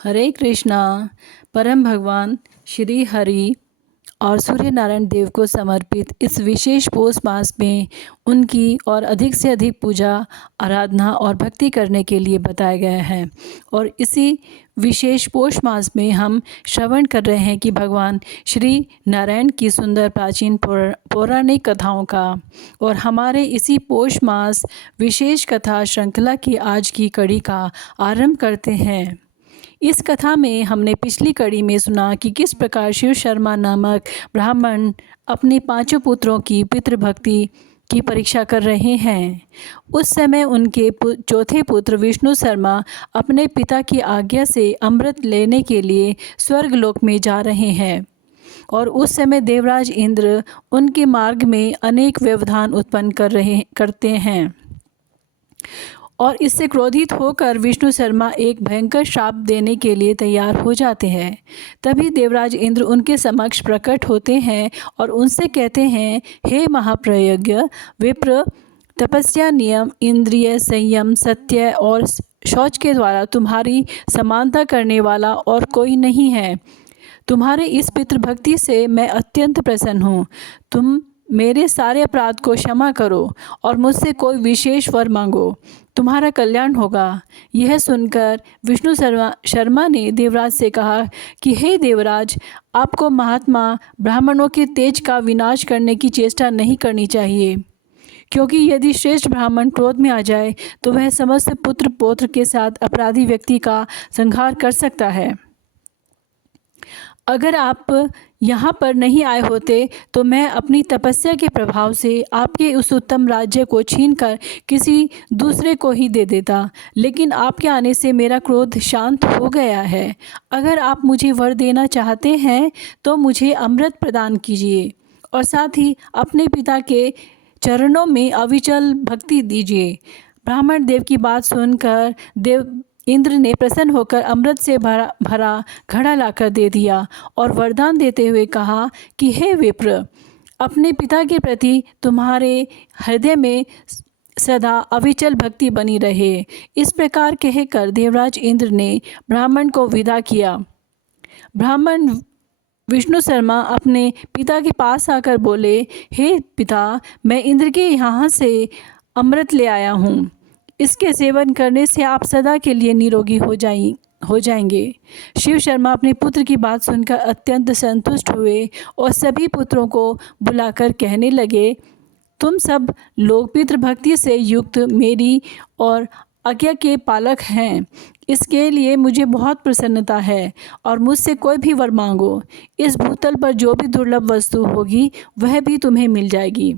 हरे कृष्णा। परम भगवान श्री हरि और सूर्य नारायण देव को समर्पित इस विशेष पौष मास में उनकी और अधिक से अधिक पूजा, आराधना और भक्ति करने के लिए बताया गया है। और इसी विशेष पौष मास में हम श्रवण कर रहे हैं कि भगवान श्री नारायण की सुंदर प्राचीन पौराणिक कथाओं का। और हमारे इसी पौष मास विशेष कथा श्रृंखला की आज की कड़ी का आरंभ करते हैं। इस कथा में हमने पिछली कड़ी में सुना कि किस प्रकार शिव शर्मा नामक ब्राह्मण अपने पांचों पुत्रों की पितृभक्ति की परीक्षा कर रहे हैं। उस समय उनके चौथे पुत्र विष्णु शर्मा अपने पिता की आज्ञा से अमृत लेने के लिए स्वर्गलोक में जा रहे हैं। और उस समय देवराज इंद्र उनके मार्ग में अनेक व्यवधान उत्पन्न करते हैं और इससे क्रोधित होकर विष्णु शर्मा एक भयंकर श्राप देने के लिए तैयार हो जाते हैं। तभी देवराज इंद्र उनके समक्ष प्रकट होते हैं और उनसे कहते हैं, हे महाप्रयज्ञ विप्र, तपस्या, नियम, इंद्रिय संयम, सत्य और शौच के द्वारा तुम्हारी समानता करने वाला और कोई नहीं है। तुम्हारे इस पितृभक्ति से मैं अत्यंत प्रसन्न हूँ। तुम मेरे सारे अपराध को क्षमा करो और मुझसे कोई विशेष वर मांगो, तुम्हारा कल्याण होगा। यह सुनकर विष्णु शर्मा ने देवराज से कहा कि हे देवराज, आपको महात्मा ब्राह्मणों के तेज का विनाश करने की चेष्टा नहीं करनी चाहिए, क्योंकि यदि श्रेष्ठ ब्राह्मण क्रोध में आ जाए तो वह समस्त पुत्र पौत्र के साथ अपराधी व्यक्ति का संहार कर सकता है। अगर आप यहाँ पर नहीं आए होते तो मैं अपनी तपस्या के प्रभाव से आपके उस उत्तम राज्य को छीनकर किसी दूसरे को ही दे देता, लेकिन आपके आने से मेरा क्रोध शांत हो गया है। अगर आप मुझे वर देना चाहते हैं तो मुझे अमृत प्रदान कीजिए और साथ ही अपने पिता के चरणों में अविचल भक्ति दीजिए। ब्राह्मण देव की बात सुनकर इंद्र ने प्रसन्न होकर अमृत से भरा घड़ा लाकर दे दिया और वरदान देते हुए कहा कि हे विप्र, अपने पिता के प्रति तुम्हारे हृदय में सदा अविचल भक्ति बनी रहे। इस प्रकार कहकर देवराज इंद्र ने ब्राह्मण को विदा किया। ब्राह्मण विष्णु शर्मा अपने पिता के पास आकर बोले, हे पिता, मैं इंद्र के यहाँ से अमृत ले आया हूँ। इसके सेवन करने से आप सदा के लिए निरोगी हो जाएंगे। शिव शर्मा अपने पुत्र की बात सुनकर अत्यंत संतुष्ट हुए और सभी पुत्रों को बुलाकर कहने लगे, तुम सब लोग पितृभक्ति से युक्त मेरी और आज्ञा के पालक हैं। इसके लिए मुझे बहुत प्रसन्नता है और मुझसे कोई भी वर मांगो। इस भूतल पर जो भी दुर्लभ वस्तु होगी वह भी तुम्हें मिल जाएगी।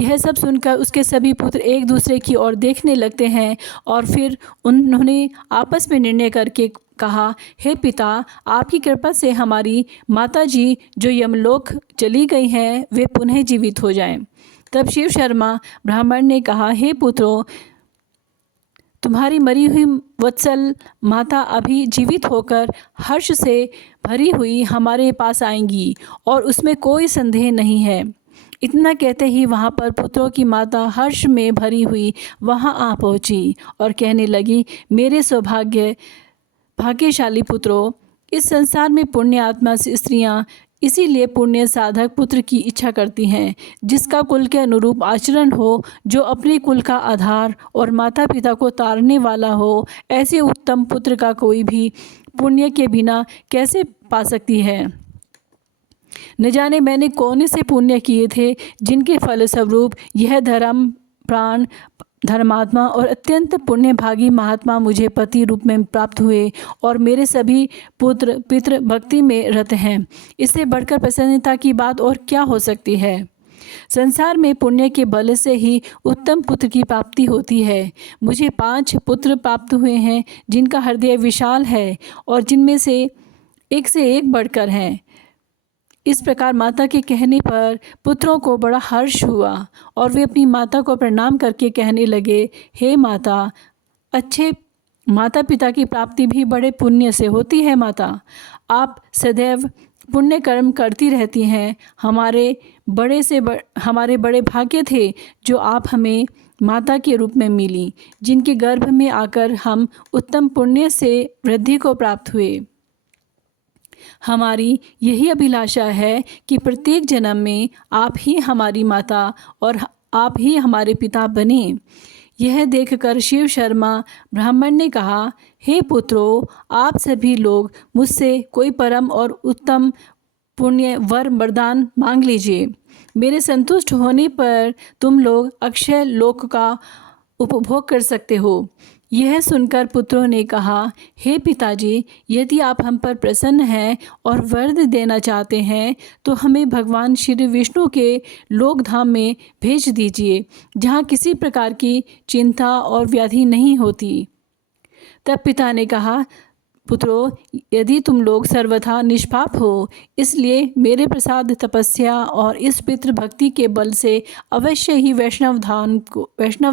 यह सब सुनकर उसके सभी पुत्र एक दूसरे की ओर देखने लगते हैं और फिर उन्होंने आपस में निर्णय करके कहा, हे पिता, आपकी कृपा से हमारी माता जी जो यमलोक चली गई हैं वे पुनः जीवित हो जाएं। तब शिव शर्मा ब्राह्मण ने कहा, हे पुत्रों, तुम्हारी मरी हुई वत्सल माता अभी जीवित होकर हर्ष से भरी हुई हमारे पास आएंगी और उसमें कोई संदेह नहीं है। इतना कहते ही वहाँ पर पुत्रों की माता हर्ष में भरी हुई वहाँ आ पहुँची और कहने लगी, मेरे भाग्यशाली पुत्रों, इस संसार में पुण्य आत्मा से स्त्रियाँ इसीलिए पुण्य साधक पुत्र की इच्छा करती हैं जिसका कुल के अनुरूप आचरण हो, जो अपने कुल का आधार और माता पिता को तारने वाला हो। ऐसे उत्तम पुत्र का कोई भी पुण्य के बिना कैसे पा सकती है। न जाने मैंने कौन से पुण्य किए थे जिनके फलस्वरूप यह धर्म प्राण धर्मात्मा और अत्यंत पुण्यभागी महात्मा मुझे पति रूप में प्राप्त हुए और मेरे सभी पुत्र पितृ भक्ति में रत हैं। इससे बढ़कर प्रसन्नता की बात और क्या हो सकती है। संसार में पुण्य के बल से ही उत्तम पुत्र की प्राप्ति होती है। मुझे 5 पुत्र प्राप्त हुए हैं जिनका हृदय विशाल है और जिनमें से एक बढ़कर हैं। इस प्रकार माता के कहने पर पुत्रों को बड़ा हर्ष हुआ और वे अपनी माता को प्रणाम करके कहने लगे, हे माता, अच्छे माता पिता की प्राप्ति भी बड़े पुण्य से होती है। माता, आप सदैव पुण्य कर्म करती रहती हैं। हमारे बड़े भाग्य थे जो आप हमें माता के रूप में मिली, जिनके गर्भ में आकर हम उत्तम पुण्य से वृद्धि को प्राप्त हुए। हमारी यही अभिलाषा है कि प्रत्येक जन्म में आप ही हमारी माता और आप ही हमारे पिता बने। यह देखकर शिव शर्मा ब्राह्मण ने कहा, हे पुत्रों, आप सभी लोग मुझसे कोई परम और उत्तम पुण्य वरदान मांग लीजिए। मेरे संतुष्ट होने पर तुम लोग अक्षय लोक का उपभोग कर सकते हो। यह सुनकर पुत्रों ने कहा, हे पिताजी, यदि आप हम पर प्रसन्न हैं और वर देना चाहते हैं तो हमें भगवान श्री विष्णु के लोकधाम में भेज दीजिए, जहाँ किसी प्रकार की चिंता और व्याधि नहीं होती। तब पिता ने कहा, पुत्रों, यदि तुम लोग सर्वथा निष्पाप हो, इसलिए मेरे प्रसाद, तपस्या और इस पितृ भक्ति के बल से अवश्य ही वैष्णव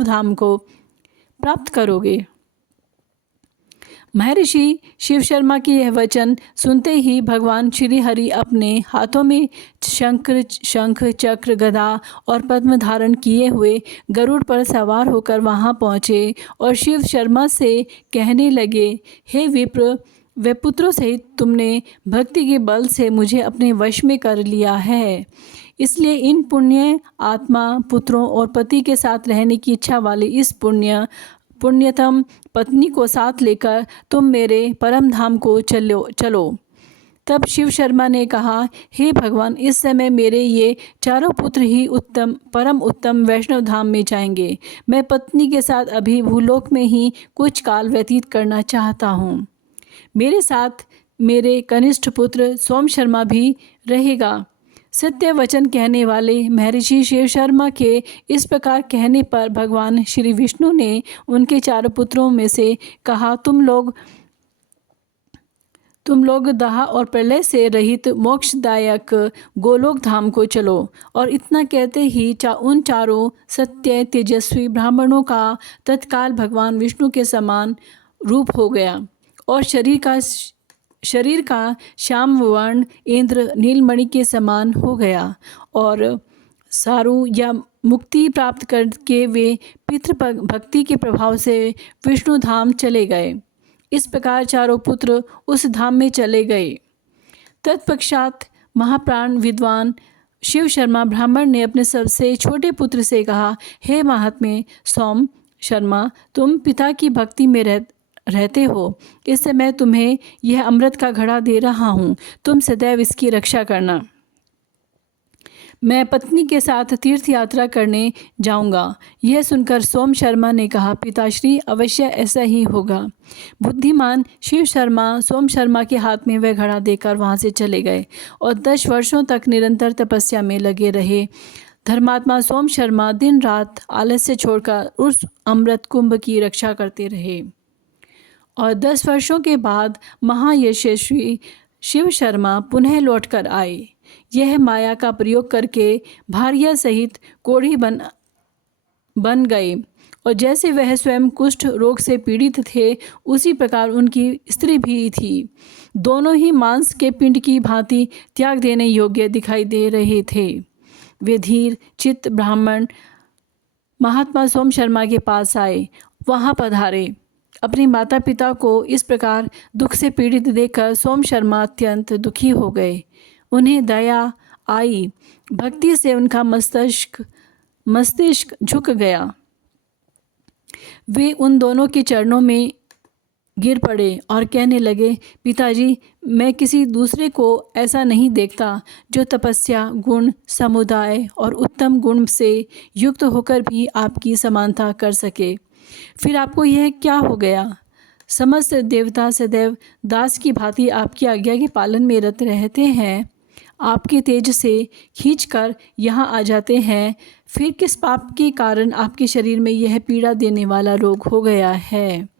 धाम को प्राप्त करोगे। महर्षि शिव शर्मा के यह वचन सुनते ही भगवान श्री हरि अपने हाथों में शंख, चक्र, गदा और पद्म धारण किए हुए गरुड़ पर सवार होकर वहां पहुँचे और शिव शर्मा से कहने लगे, हे विप्र, वे पुत्रों सहित तुमने भक्ति के बल से मुझे अपने वश में कर लिया है। इसलिए इन पुण्य आत्मा पुत्रों और पति के साथ रहने की इच्छा वाली इस पुण्यतम पत्नी को साथ लेकर तुम मेरे परम धाम को चलो। तब शिव शर्मा ने कहा, हे भगवान, इस समय मेरे ये चारों पुत्र ही परम उत्तम वैष्णव धाम में जाएंगे। मैं पत्नी के साथ अभी भूलोक में ही कुछ काल व्यतीत करना चाहता हूँ। मेरे साथ मेरे कनिष्ठ पुत्र सोम शर्मा भी रहेगा। सत्य वचन कहने वाले महर्षि शिव शर्मा के इस प्रकार कहने पर भगवान श्री विष्णु ने उनके चारों पुत्रों में से कहा, तुम लोग दाह और प्रलय से रहित मोक्षदायक गोलोक धाम को चलो। और इतना कहते ही उन चारों सत्य तेजस्वी ब्राह्मणों का तत्काल भगवान विष्णु के समान रूप हो गया और शरीर का श्याम वर्ण इंद्र नीलमणि के समान हो गया और सारु या मुक्ति प्राप्त करके वे पितृ भक्ति के प्रभाव से विष्णु धाम चले गए। इस प्रकार चारों पुत्र उस धाम में चले गए। तत्पश्चात महाप्राण विद्वान शिव शर्मा ब्राह्मण ने अपने सबसे छोटे पुत्र से कहा, हे महात्मे सोम शर्मा, तुम पिता की भक्ति में रहते हो, इससे मैं तुम्हें यह अमृत का घड़ा दे रहा हूँ, तुम सदैव इसकी रक्षा करना। मैं पत्नी के साथ तीर्थ यात्रा करने जाऊंगा। यह सुनकर सोम शर्मा ने कहा, पिताश्री, अवश्य ऐसा ही होगा। बुद्धिमान शिव शर्मा सोम शर्मा के हाथ में वह घड़ा देकर वहाँ से चले गए और 10 वर्षों तक निरंतर तपस्या में लगे रहे। धर्मात्मा सोम शर्मा दिन रात आलस्य छोड़कर उस अमृत कुंभ की रक्षा करते रहे और 10 वर्षों के बाद महायशस्वी शिव शर्मा पुनः लौटकर आए। यह माया का प्रयोग करके भार्या सहित कोढ़ी बन गए और जैसे वह स्वयं कुष्ठ रोग से पीड़ित थे, उसी प्रकार उनकी स्त्री भी थी। दोनों ही मांस के पिंड की भांति त्याग देने योग्य दिखाई दे रहे थे। वे धीर चित्त ब्राह्मण महात्मा सोम शर्मा के पास आए, वहाँ पधारे। अपने माता पिता को इस प्रकार दुख से पीड़ित देखकर सोम शर्मा अत्यंत दुखी हो गए। उन्हें दया आई, भक्ति से उनका मस्तिष्क झुक गया। वे उन दोनों के चरणों में गिर पड़े और कहने लगे, पिताजी, मैं किसी दूसरे को ऐसा नहीं देखता जो तपस्या, गुण, समुदाय और उत्तम गुण से युक्त होकर भी आपकी समानता कर सके। फिर आपको यह क्या हो गया? समस्त देवता सदैव दास की भांति आपकी आज्ञा के पालन में रत रहते हैं, आपके तेज से खींचकर यहाँ आ जाते हैं। फिर किस पाप के कारण आपके शरीर में यह पीड़ा देने वाला रोग हो गया है?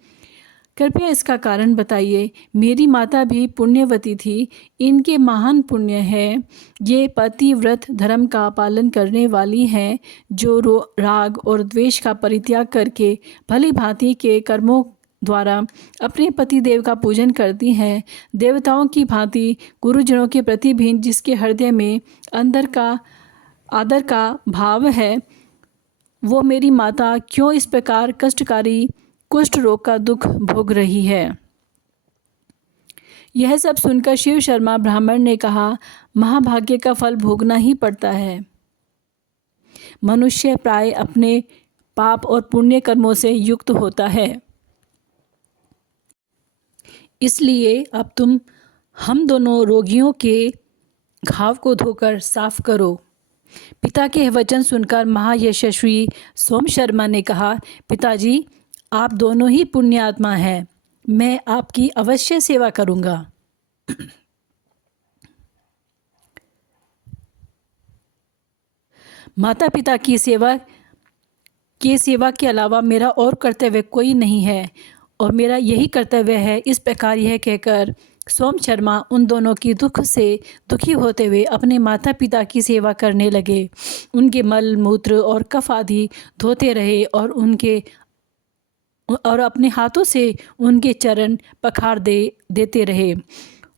कृपया इसका कारण बताइए। मेरी माता भी पुण्यवती थी, इनके महान पुण्य है। ये पतिव्रत धर्म का पालन करने वाली हैं, जो राग और द्वेष का परित्याग करके भली भांति के कर्मों द्वारा अपने पति देव का पूजन करती हैं। देवताओं की भांति गुरुजनों के प्रति भी जिसके हृदय में आदर का भाव है, वो मेरी माता क्यों इस प्रकार कष्टकारी कुष्ठ रोग का दुख भोग रही है। यह सब सुनकर शिव शर्मा ब्राह्मण ने कहा, महाभाग्य का फल भोगना ही पड़ता है। मनुष्य प्राय अपने पाप और पुण्य कर्मों से युक्त होता है। इसलिए अब तुम हम दोनों रोगियों के घाव को धोकर साफ करो। पिता के वचन सुनकर महायशस्वी सोम शर्मा ने कहा, पिताजी, आप दोनों ही पुण्यात्मा हैं, मैं आपकी अवश्य सेवा करूंगा। माता पिता की सेवा के अलावा मेरा और कर्तव्य कोई नहीं है और मेरा यही कर्तव्य है। इस प्रकार यह कहकर सोम शर्मा उन दोनों की दुख से दुखी होते हुए अपने माता पिता की सेवा करने लगे। उनके मल मूत्र और कफ आदि धोते रहे और अपने हाथों से उनके चरण पखार देते रहे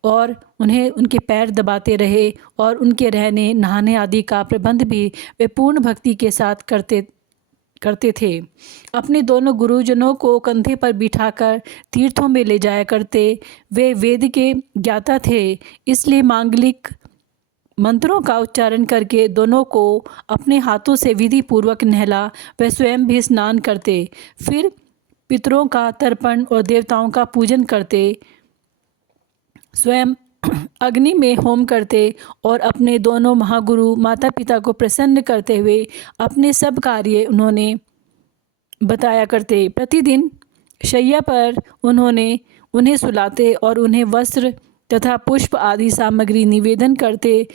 और उन्हें उनके पैर दबाते रहे और उनके रहने नहाने आदि का प्रबंध भी वे पूर्ण भक्ति के साथ करते थे। अपने दोनों गुरुजनों को कंधे पर बिठाकर तीर्थों में ले जाया करते। वे वेद के ज्ञाता थे, इसलिए मांगलिक मंत्रों का उच्चारण करके दोनों को अपने हाथों से विधि पूर्वक नहला वे स्वयं भी स्नान करते। फिर पितरों का तर्पण और देवताओं का पूजन करते, स्वयं अग्नि में होम करते और अपने दोनों महागुरु माता पिता को प्रसन्न करते हुए अपने सब कार्य उन्होंने बताया करते। प्रतिदिन शैया पर उन्हें सुलाते और उन्हें वस्त्र तथा पुष्प आदि सामग्री निवेदन करते।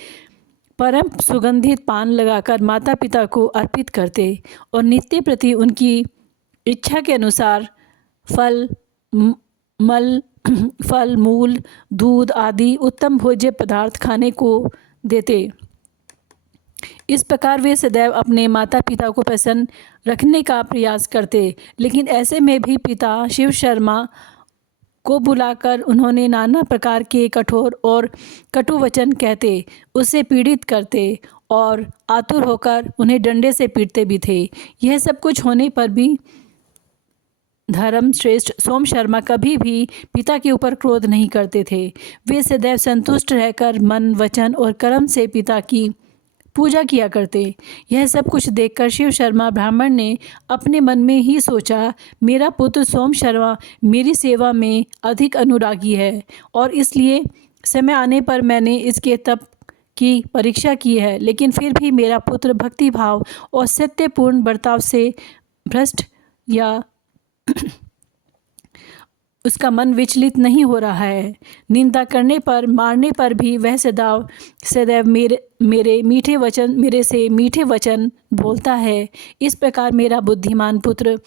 परम सुगंधित पान लगाकर माता पिता को अर्पित करते और नित्य प्रति उनकी इच्छा के अनुसार फल मूल दूध आदि उत्तम भोज्य पदार्थ खाने को देते। इस प्रकार वे सदैव अपने माता पिता को प्रसन्न रखने का प्रयास करते। लेकिन ऐसे में भी पिता शिव शर्मा को बुलाकर उन्होंने नाना प्रकार के कठोर और कटु वचन कहते, उसे पीड़ित करते और आतुर होकर उन्हें डंडे से पीटते भी थे। यह सब कुछ होने पर भी धर्म श्रेष्ठ सोम शर्मा कभी भी पिता के ऊपर क्रोध नहीं करते थे। वे सदैव संतुष्ट रहकर मन वचन और कर्म से पिता की पूजा किया करते। यह सब कुछ देखकर शिव शर्मा ब्राह्मण ने अपने मन में ही सोचा, मेरा पुत्र सोम शर्मा मेरी सेवा में अधिक अनुरागी है और इसलिए समय आने पर मैंने इसके तप की परीक्षा की है, लेकिन फिर भी मेरा पुत्र भक्तिभाव और सत्यपूर्ण बर्ताव से भ्रष्ट या उसका मन विचलित नहीं हो रहा है। निंदा करने पर मारने पर भी वह सदैव मेरे से मीठे वचन बोलता है। इस प्रकार मेरा बुद्धिमान पुत्र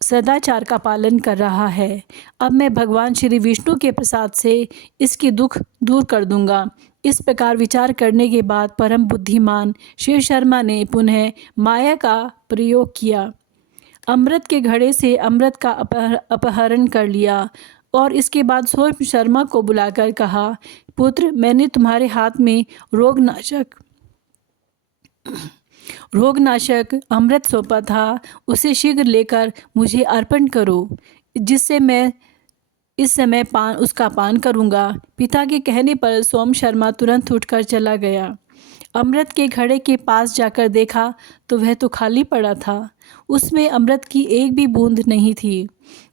सदाचार का पालन कर रहा है। अब मैं भगवान श्री विष्णु के प्रसाद से इसकी दुख दूर कर दूंगा। इस प्रकार विचार करने के बाद परम बुद्धिमान शिव शर्मा ने पुनः माया का प्रयोग किया। अमृत के घड़े से अमृत का अपहरण कर लिया और इसके बाद सोम शर्मा को बुलाकर कहा, पुत्र, मैंने तुम्हारे हाथ में रोगनाशक अमृत सौंपा था, उसे शीघ्र लेकर मुझे अर्पण करो, जिससे मैं इस समय उसका पान करूँगा। पिता के कहने पर सोम शर्मा तुरंत उठकर चला गया। अमृत के घड़े के पास जाकर देखा तो वह तो खाली पड़ा था, उसमें अमृत की एक भी बूंद नहीं थी।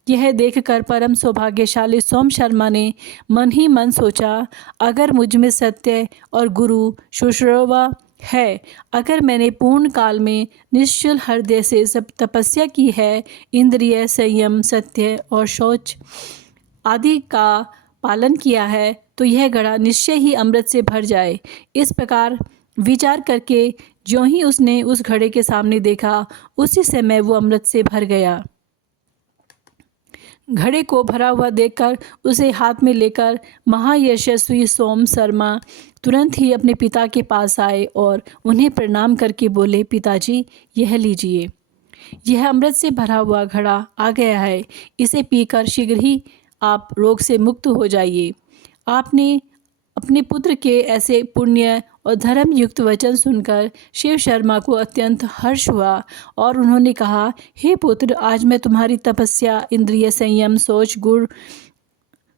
यह देखकर परम सौभाग्यशाली सोम शर्मा ने मन ही मन सोचा, अगर मुझ में सत्य और गुरु शुश्रूषा है, अगर मैंने पूर्ण काल में निश्चल हृदय से सब तपस्या की है, इंद्रिय संयम, सत्य और शौच आदि का पालन किया है, तो यह घड़ा निश्चय ही अमृत से भर जाए। इस प्रकार विचार करके ज्यों ही उसने उस घड़े के सामने देखा, उसी समय वो अमृत से भर गया। घड़े को भरा हुआ देखकर उसे हाथ में लेकर महायशस्वी सोम शर्मा तुरंत ही अपने पिता के पास आए और उन्हें प्रणाम करके बोले, पिताजी, यह लीजिए, यह अमृत से भरा हुआ घड़ा आ गया है, इसे पीकर शीघ्र ही आप रोग से मुक्त हो जाइए। आपने अपने पुत्र के ऐसे पुण्य और धर्म युक्त वचन सुनकर शिव शर्मा को अत्यंत हर्ष हुआ और उन्होंने कहा, हे पुत्र, आज मैं तुम्हारी तपस्या, इंद्रिय संयम, सोच,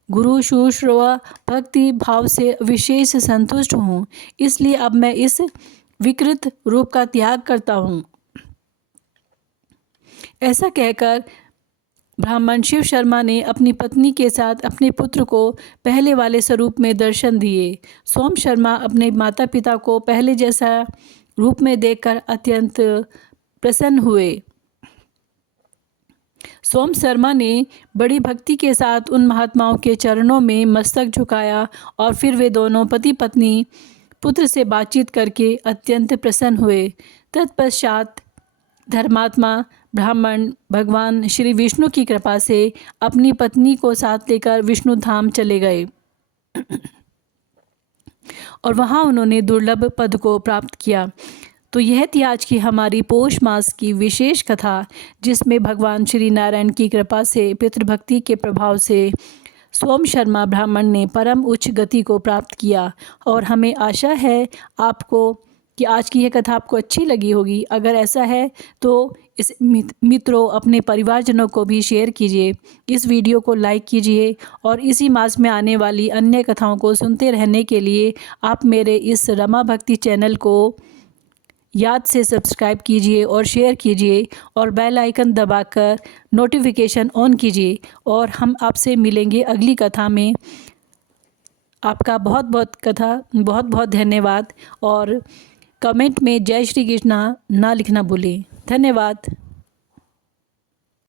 गुरु शुश्रूषा भक्ति भाव से विशेष संतुष्ट हूँ, इसलिए अब मैं इस विकृत रूप का त्याग करता हूँ। ऐसा कहकर ब्राह्मण शिव शर्मा ने अपनी पत्नी के साथ अपने पुत्र को पहले वाले स्वरूप में दर्शन दिए। सोम शर्मा अपने माता पिता को पहले जैसा रूप में देखकर अत्यंत प्रसन्न हुए। सोम शर्मा ने बड़ी भक्ति के साथ उन महात्माओं के चरणों में मस्तक झुकाया और फिर वे दोनों पति पत्नी पुत्र से बातचीत करके अत्यंत प्रसन्न हुए। तत्पश्चात धर्मात्मा ब्राह्मण भगवान श्री विष्णु की कृपा से अपनी पत्नी को साथ लेकर विष्णु धाम चले गए और वहाँ उन्होंने दुर्लभ पद को प्राप्त किया। तो यह थी आज की हमारी पौष मास की विशेष कथा, जिसमें भगवान श्री नारायण की कृपा से पितृभक्ति के प्रभाव से सोम शर्मा ब्राह्मण ने परम उच्च गति को प्राप्त किया। और हमें आशा है आपको कि आज की यह कथा आपको अच्छी लगी होगी। अगर ऐसा है तो इस मित्रों, अपने परिवारजनों को भी शेयर कीजिए, इस वीडियो को लाइक कीजिए और इसी मास में आने वाली अन्य कथाओं को सुनते रहने के लिए आप मेरे इस रमा भक्ति चैनल को याद से सब्सक्राइब कीजिए और शेयर कीजिए और बेल आइकन दबाकर नोटिफिकेशन ऑन कीजिए। और हम आपसे मिलेंगे अगली कथा में। आपका बहुत बहुत धन्यवाद और कमेंट में जय श्री कृष्णा ना लिखना भूलें। धन्यवाद।